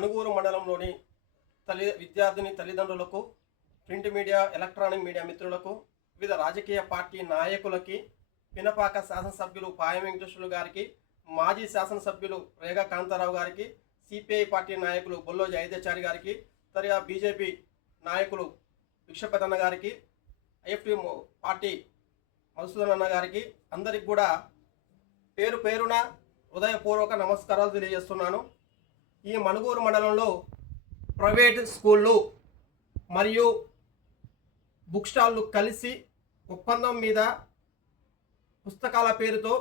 అనుగూరు మండలంలోని తల్లి విద్యార్థిని తల్లిదండ్రులకు ప్రింట్ మీడియా ఎలక్ట్రానిక్ మీడియా మిత్రులకు వివిధ రాజకీయ పార్టీ నాయకులకి పినపాక శాసనసభ్యులు పాయం వెంకటేశ్వరులు గారికి మాజీ శాసనసభ్యులు రేగా కాంతారావు గారికి సిపిఐ పార్టీ నాయకులు బొల్లో జయదేచారి గారికి తరియా బీజేపీ నాయకులు విక్షపతన్న గారికి ఐఎఫ్టి పార్టీ మధుసూదన్ అన్న గారికి అందరికి కూడా పేరు పేరున హృదయపూర్వక నమస్కారాలు తెలియజేస్తున్నాను. ఈ మణుగూరు మండలంలో ప్రైవేట్ స్కూళ్ళు మరియు బుక్ స్టాళ్ళు కలిసి ఒప్పందం మీద పుస్తకాల పేరుతో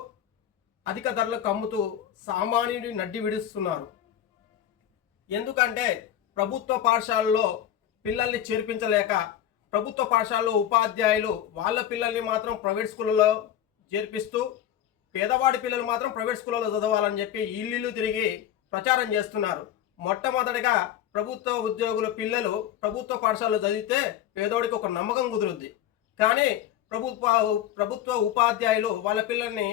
అధిక ధరలకు అమ్ముతూ సామాన్యుడి నడ్డి విడుస్తున్నారు. ఎందుకంటే ప్రభుత్వ పాఠశాలలో పిల్లల్ని చేర్పించలేక ప్రభుత్వ పాఠశాలలో ఉపాధ్యాయులు వాళ్ళ పిల్లల్ని మాత్రం ప్రైవేట్ స్కూళ్ళలో చేర్పిస్తూ పేదవాడి పిల్లలు మాత్రం ప్రైవేట్ స్కూళ్ళలో చదవాలని చెప్పి ఇల్లు తిరిగి ప్రచారం చేస్తున్నారు. మొట్టమొదటిగా ప్రభుత్వ ఉద్యోగుల పిల్లలు ప్రభుత్వ పాఠశాలలో చదివితే పేదోడికి ఒక నమ్మకం కుదురుద్ది. కానీ ప్రభుత్వ ప్రభుత్వ ఉపాధ్యాయులు వాళ్ళ పిల్లల్ని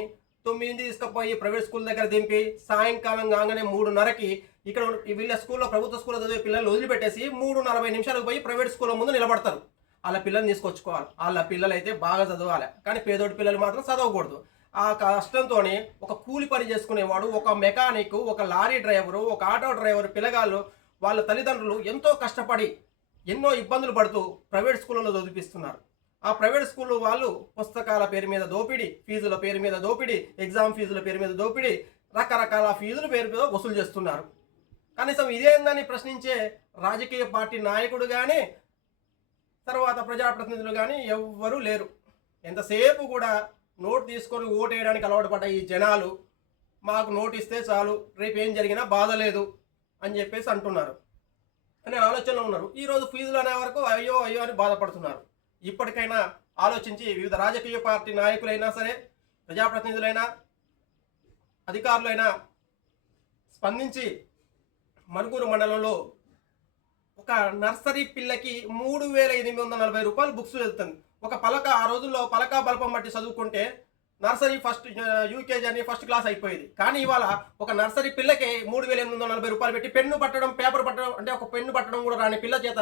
తొమ్మిది తీసుకుపోయి ప్రైవేట్ స్కూల్ దగ్గర దింపి సాయంకాలం కాగానే మూడున్నరకి ఇక్కడ వీళ్ళ స్కూల్లో ప్రభుత్వ స్కూల్లో చదివే పిల్లల్ని వదిలిపెట్టేసి మూడు నలభై నిమిషాలకు పోయి ప్రైవేట్ స్కూల్ ముందు నిలబడతారు. వాళ్ళ పిల్లల్ని తీసుకొచ్చుకోవాలి. వాళ్ళ పిల్లలు అయితే బాగా చదవాలి. కానీ పేదోడి పిల్లలు మాత్రం చదవకూడదు. ఆ కష్టంతో ఒక కూలి పని చేసుకునేవాడు ఒక మెకానిక్ ఒక లారీ డ్రైవరు ఒక ఆటో డ్రైవర్ పిల్లగాళ్ళు వాళ్ళ తల్లిదండ్రులు ఎంతో కష్టపడి ఎన్నో ఇబ్బందులు పడుతూ ప్రైవేట్ స్కూళ్ళలో చదివిస్తున్నారు ఆ ప్రైవేట్ స్కూల్ వాళ్ళు పుస్తకాల పేరు మీద దోపిడీ ఫీజుల పేరు మీద దోపిడీ ఎగ్జామ్ ఫీజుల పేరు మీద దోపిడీ రకరకాల ఫీజుల పేరు మీద వసూలు చేస్తున్నారు. కనీసం ఇదేందని ప్రశ్నించే రాజకీయ పార్టీ నాయకుడు కానీ తర్వాత ప్రజాప్రతినిధులు కానీ ఎవ్వరూ లేరు. ఎంతసేపు కూడా నోటు తీసుకొని ఓటు వేయడానికి అలవాటు పడ్డ ఈ జనాలు మాకు నోటు ఇస్తే చాలు రేపు ఏం జరిగినా బాధ లేదు అని చెప్పేసి అంటున్నారు. అనే ఆలోచనలో ఉన్నారు. ఈరోజు ఫీజులు అనే వరకు అయ్యో అయ్యో అని బాధపడుతున్నారు. ఇప్పటికైనా ఆలోచించి వివిధ రాజకీయ పార్టీ నాయకులైనా సరే ప్రజాప్రతినిధులైనా అధికారులైనా స్పందించి మణుగూరు మండలంలో ఒక నర్సరీ పిల్లకి మూడు వేల ఎనిమిది వందల నలభై రూపాయలు బుక్స్ వెళ్తుంది. ఒక పలక ఆ రోజుల్లో పలక బల్పం బట్టి చదువుకుంటే నర్సరీ ఫస్ట్ యూకేజీ అని ఫస్ట్ క్లాస్ అయిపోయేది. కానీ ఇవాళ ఒక నర్సరీ పిల్లకి మూడు వేల ఎనిమిది వందల నలభై రూపాయలు పెట్టి పెన్ను పట్టడం పేపర్ పట్టడం అంటే ఒక పెన్ను పట్టడం కూడా రాని పిల్ల చేత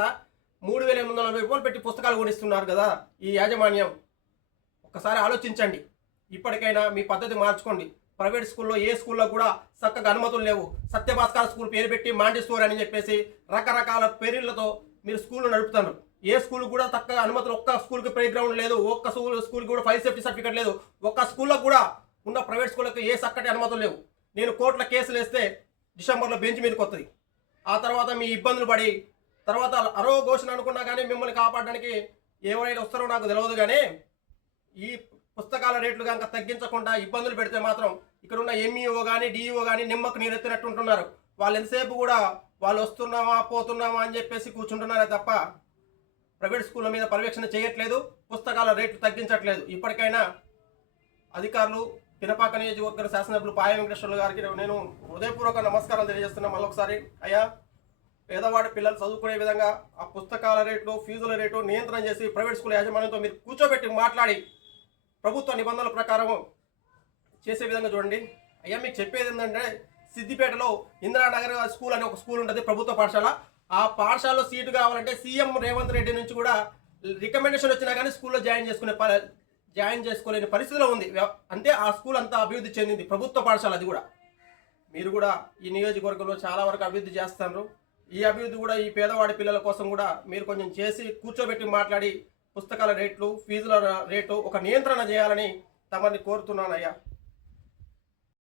మూడు వేల ఎనిమిది వందల నలభై రూపాయలు పెట్టి పుస్తకాలు కొనిస్తున్నారు కదా ఈ యాజమాన్యం. ఒకసారి ఆలోచించండి. ఇప్పటికైనా మీ పద్ధతి మార్చుకోండి. ప్రైవేట్ స్కూల్లో ఏ స్కూల్లో కూడా చక్కగా అనుమతులు లేవు. సత్యభాస్కర్ స్కూల్ పేరు పెట్టి మాంటిస్టోర్ అని చెప్పేసి రకరకాల పేర్లతో మీరు స్కూల్ నడుపుతారు ఏ స్కూల్ కూడా తక్క అనుమతులు ఒక్క స్కూల్కి ప్లే గ్రౌండ్ లేదు ఒక్క స్కూల్ స్కూల్కి కూడా ఫైర్ సేఫ్టీ సర్టిఫికేట్ లేదు ఒక్క స్కూల్లో కూడా ఉన్న ప్రైవేట్ స్కూళ్ళకి ఏ చక్కటి అనుమతులు లేవు. నేను కోర్టులో కేసులు వేస్తే డిసెంబర్లో బెంచ్ మీదకి వస్తుంది ఆ తర్వాత మీ ఇబ్బందులు పడి తర్వాత అరో ఘోషణ అనుకున్నా కానీ మిమ్మల్ని కాపాడడానికి ఎవరైనా వస్తారో నాకు తెలియదు కానీ ఈ పుస్తకాల రేట్లు కనుక తగ్గించకుండా ఇబ్బందులు పెడితే మాత్రం ఇక్కడ ఉన్న ఎంఈఓ కానీ డిఈఓ కానీ నిమ్మకు నీరెత్తినట్టు ఉంటున్నారు. వాళ్ళు ఎంతసేపు కూడా వాళ్ళు వస్తున్నామా పోతున్నామా అని చెప్పేసి కూర్చుంటున్నారే తప్ప ప్రైవేట్ స్కూళ్ళ మీద పర్యవేక్షణ చేయట్లేదు పుస్తకాల రేట్లు తగ్గించట్లేదు. ఇప్పటికైనా అధికారులు పినపాక నియోజకవర్గ శాసనసభ్యులు పాయ వెంకటేశ్వర్లు గారికి నేను హృదయపూర్వక నమస్కారం తెలియజేస్తున్నా. మళ్ళొకసారి అయ్యా పేదవాడి పిల్లలు చదువుకునే విధంగా ఆ పుస్తకాల రేట్లు ఫీజుల రేటు నియంత్రణ చేసి ప్రైవేట్ స్కూల్ యాజమాన్యంతో మీరు కూర్చోబెట్టి మాట్లాడి ప్రభుత్వ నిబంధనల ప్రకారం చేసే విధంగా చూడండి. అయ్యా మీకు చెప్పేది ఏంటంటే సిద్దిపేటలో ఇందిరానగర్ స్కూల్ అనే ఒక స్కూల్ ఉంటుంది ప్రభుత్వ పాఠశాల. ఆ పాఠశాలలో సీటు కావాలంటే సీఎం రేవంత్ రెడ్డి నుంచి కూడా రికమెండేషన్ వచ్చినా కానీ స్కూల్లో జాయిన్ చేసుకునే ప- జాయిన్ చేసుకోలేని పరిస్థితిలో ఉంది. అంటే ఆ స్కూల్ అంతా అభివృద్ధి చెందింది ప్రభుత్వ పాఠశాల అది కూడా. మీరు కూడా ఈ నియోజకవర్గంలో చాలా వరకు అభివృద్ధి చేస్తారు ఈ అభివృద్ధి కూడా ఈ పేదవాడి పిల్లల కోసం కూడా మీరు కొంచెం చేసి కూర్చోబెట్టి మాట్లాడి పుస్తకాల రేట్లు ఫీజుల రేటు ఒక నియంత్రణ చేయాలని తమని కోరుతున్నానయ్యా.